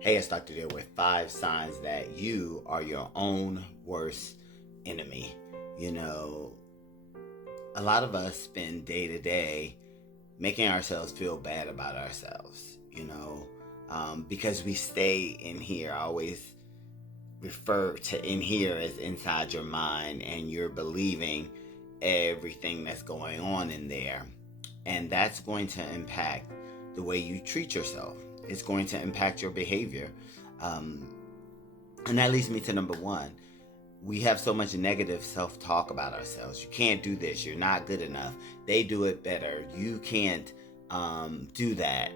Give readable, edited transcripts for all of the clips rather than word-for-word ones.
Hey, it's Dr. Deal with 5 signs that you are your own worst enemy. You know, a lot of us spend day to day making ourselves feel bad about ourselves, because we stay in here. I always refer to in here as inside your mind, and you're believing everything that's going on in there. And that's going to impact the way you treat yourself. It's going to impact your behavior. Um, and that leads me to number one. We have so much negative self-talk about ourselves. You can't do this. You're not good enough. They do it better. You can't do that.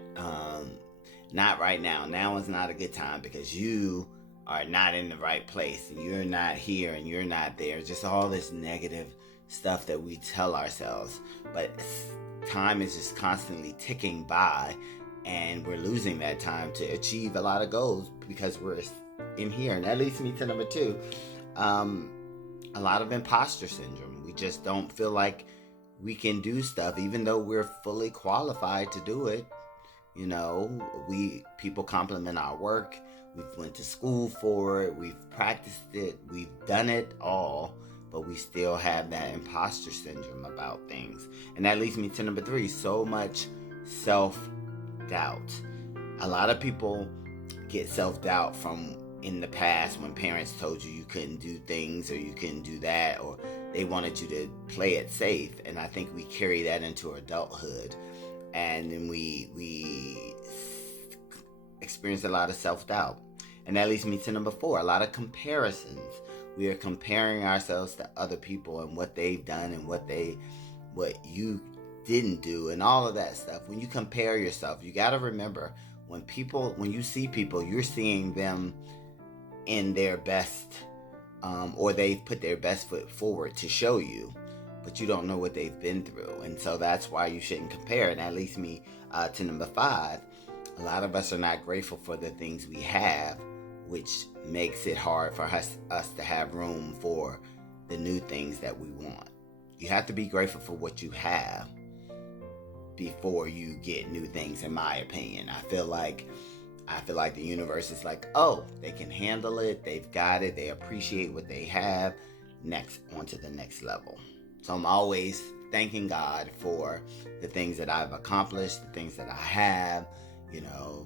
Not right now. Now is not a good time because you are not in the right place and you're not here and you're not there. Just all this negative stuff that we tell ourselves. But time is just constantly ticking by, and we're losing that time to achieve a lot of goals because we're in here. And that leads me to number two. A lot of imposter syndrome. We just don't feel like we can do stuff even though we're fully qualified to do it. People compliment our work. We've went to school for it. We've practiced it. We've done it all, but we still have that imposter syndrome about things. And that leads me to number three, so much self-doubt. A lot of people get self-doubt from in the past when parents told you couldn't do things or you couldn't do that, or they wanted you to play it safe. And I think we carry that into adulthood. And then we experience a lot of self-doubt. And that leads me to number four, a lot of comparisons. We are comparing ourselves to other people and what they've done and what you didn't do and all of that stuff. When you compare yourself, you got to remember when you see people, you're seeing them in their best, or they've put their best foot forward to show you, but you don't know what they've been through. And so that's why you shouldn't compare. And that leads me to number five. A lot of us are not grateful for the things we have, which makes it hard for us to have room for the new things that we want. You have to be grateful for what you have before you get new things, in my opinion. I feel like the universe is like, oh, they can handle it, they've got it, they appreciate what they have, on to the next level. So I'm always thanking God for the things that I've accomplished, the things that I have,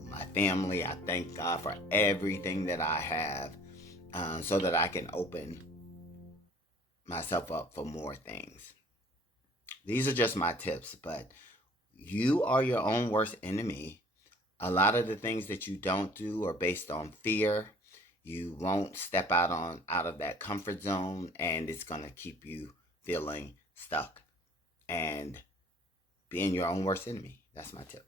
my family. I thank God for everything that I have, so that I can open myself up for more things. These are just my tips, but you are your own worst enemy. A lot of the things that you don't do are based on fear. You won't step out of that comfort zone, and it's going to keep you feeling stuck and being your own worst enemy. That's my tip.